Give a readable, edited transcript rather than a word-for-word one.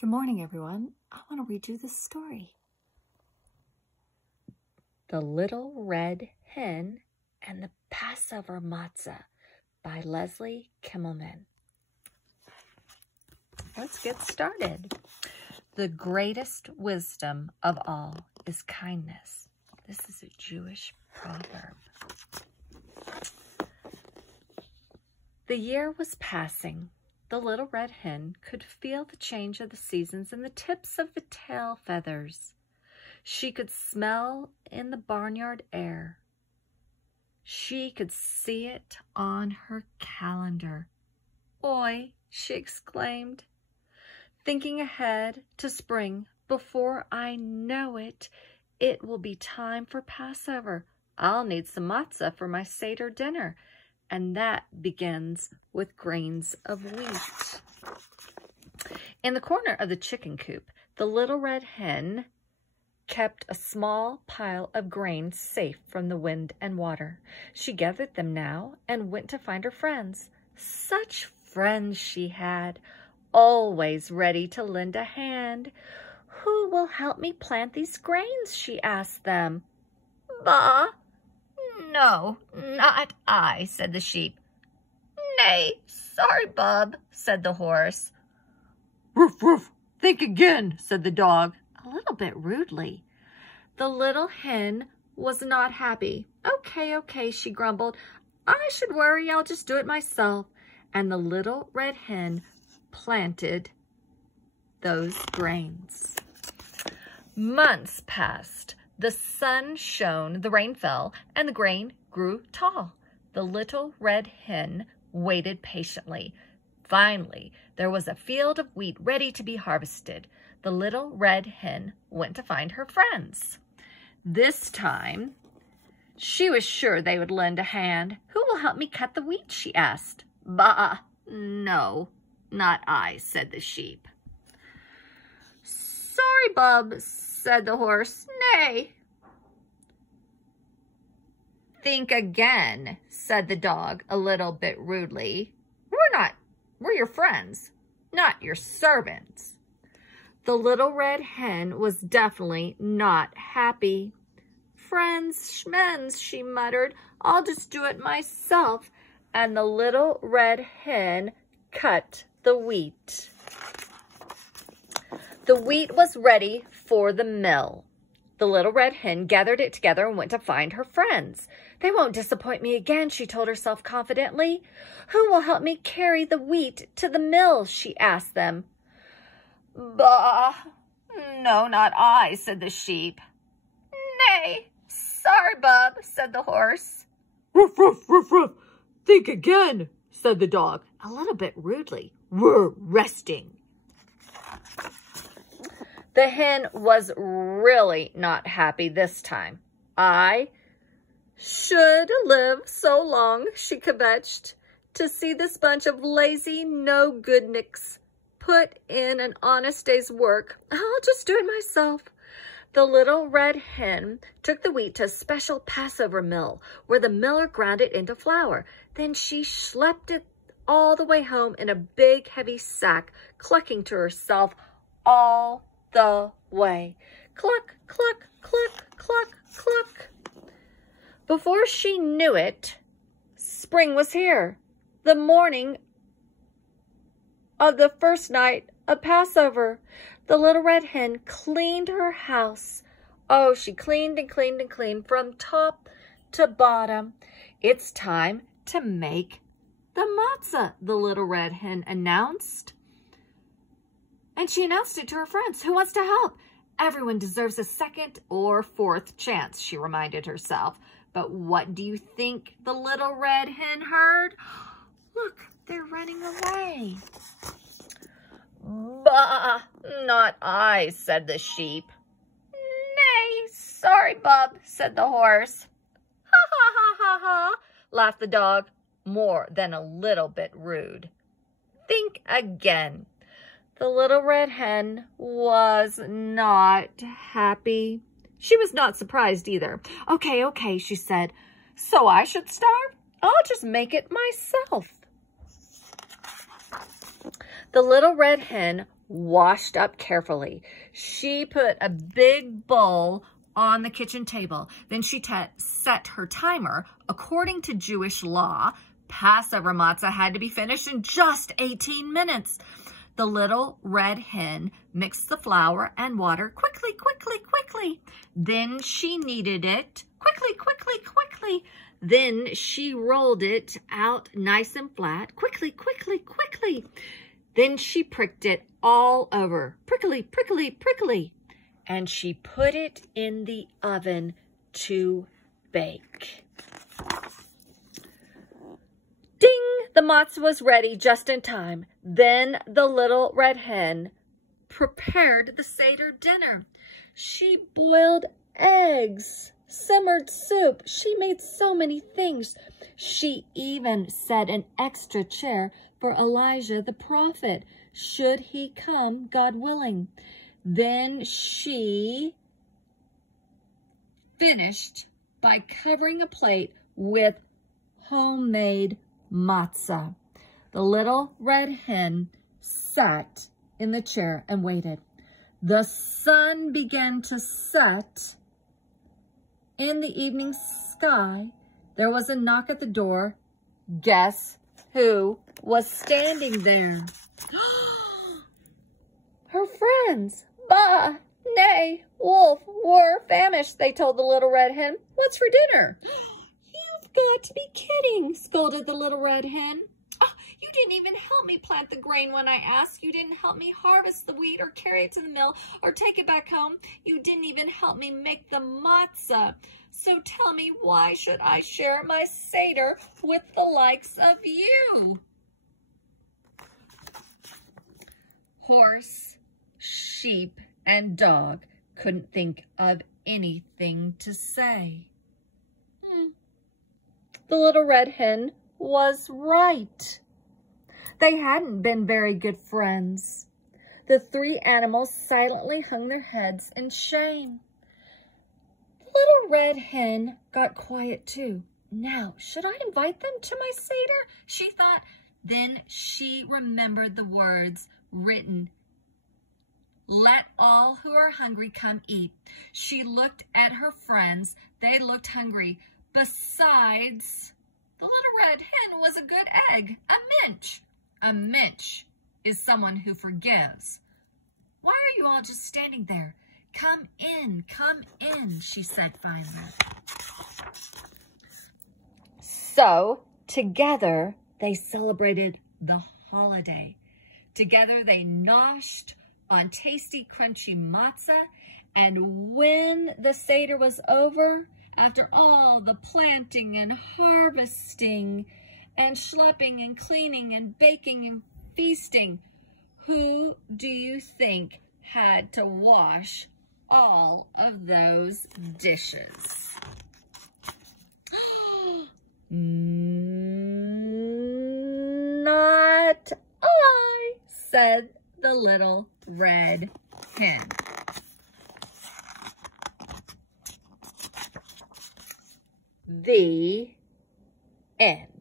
Good morning, everyone. I want to read you this story. The Little Red Hen and the Passover Matzah by Leslie Kimmelman. Let's get started. The greatest wisdom of all is kindness. This is a Jewish proverb. The year was passing. The little red hen could feel the change of the seasons in the tips of the tail feathers. She could smell in the barnyard air. She could see it on her calendar. "Oi," she exclaimed, thinking ahead to spring. "Before I know it, it will be time for Passover. I'll need some matzah for my Seder dinner. And that begins with grains of wheat." In the corner of the chicken coop, the little red hen kept a small pile of grain safe from the wind and water. She gathered them now and went to find her friends. Such friends she had, always ready to lend a hand. "Who will help me plant these grains?" she asked them. "Bah! No, not I," said the sheep. "Nay, sorry, bub," said the horse. "Woof, woof, think again," said the dog, a little bit rudely. The little hen was not happy. Okay, she grumbled. "I should worry, I'll just do it myself." And the little red hen planted those grains. Months passed. The sun shone, the rain fell, and the grain grew tall. The little red hen waited patiently. Finally, there was a field of wheat ready to be harvested. The little red hen went to find her friends. This time, she was sure they would lend a hand. "Who will help me cut the wheat?" she asked. "Bah, no, not I," said the sheep. "Sorry, bub," said the horse. "Nay." "Think again," said the dog a little bit rudely. We're your friends, not your servants." The little red hen was definitely not happy. "Friends, schmens," she muttered. "I'll just do it myself." And the little red hen cut the wheat. The wheat was ready for the mill. The little red hen gathered it together and went to find her friends. "They won't disappoint me again," she told herself confidently. "Who will help me carry the wheat to the mill?" she asked them. "Bah, no, not I," said the sheep. "Nay, sorry, bub," said the horse. "Ruff, ruff, ruff, ruff. Think again," said the dog, a little bit rudely. "We're resting." The hen was really not happy this time. "I should live so long," she kvetched, "to see this bunch of lazy no-goodniks put in an honest day's work. I'll just do it myself." The little red hen took the wheat to a special Passover mill where the miller ground it into flour. Then she schlepped it all the way home in a big, heavy sack, clucking to herself all the way. Cluck, cluck, cluck, cluck, cluck. Before she knew it, spring was here. The morning of the first night of Passover. The little red hen cleaned her house. Oh, she cleaned and cleaned and cleaned from top to bottom. "It's time to make the matzah," the little red hen announced. And she announced it to her friends. "Who wants to help? Everyone deserves a second or fourth chance," she reminded herself. But what do you think the little red hen heard? Look, they're running away. "Bah, not I," said the sheep. "Nay, sorry, bub," said the horse. "Ha, ha, ha, ha, ha," laughed the dog, more than a little bit rude. "Think again." The little red hen was not happy. She was not surprised either. Okay, she said. "So I should starve? I'll just make it myself." The little red hen washed up carefully. She put a big bowl on the kitchen table. Then she set her timer. According to Jewish law, Passover matzah had to be finished in just 18 minutes. The little red hen mixed the flour and water quickly, quickly, quickly. Then she kneaded it quickly, quickly, quickly. Then she rolled it out nice and flat, quickly, quickly, quickly. Then she pricked it all over, prickly, prickly, prickly. And she put it in the oven to bake. Ding! The matzah was ready just in time. Then the little red hen prepared the Seder dinner. She boiled eggs, simmered soup. She made so many things. She even set an extra chair for Elijah the prophet, should he come, God willing. Then she finished by covering a plate with homemade matzah. The little red hen sat in the chair and waited. The sun began to set in the evening sky. There was a knock at the door. Guess who was standing there? Her friends, Bah, Nay, Wolf, were famished, they told the little red hen. What's for dinner? You've got to be kidding, scolded the little red hen. Oh, you didn't even help me plant the grain when I asked. You didn't help me harvest the wheat or carry it to the mill or take it back home. You didn't even help me make the matzah. So tell me, why should I share my Seder with the likes of you? Horse, sheep, and dog couldn't think of anything to say. The little red hen was right. They hadn't been very good friends. The three animals silently hung their heads in shame. The little red hen got quiet too. Now, should I invite them to my Seder? She thought. Then she remembered the words written, "Let all who are hungry come eat." She looked at her friends. They looked hungry. Besides, the little red hen was a good egg, a minch. A minch is someone who forgives. Why are you all just standing there? Come in, she said finally. So, together, they celebrated the holiday. Together, they noshed on tasty, crunchy matzah. And when the Seder was over, after all the planting and harvesting and schlepping and cleaning and baking and feasting, who do you think had to wash all of those dishes? Not I, said the little red hen. The end.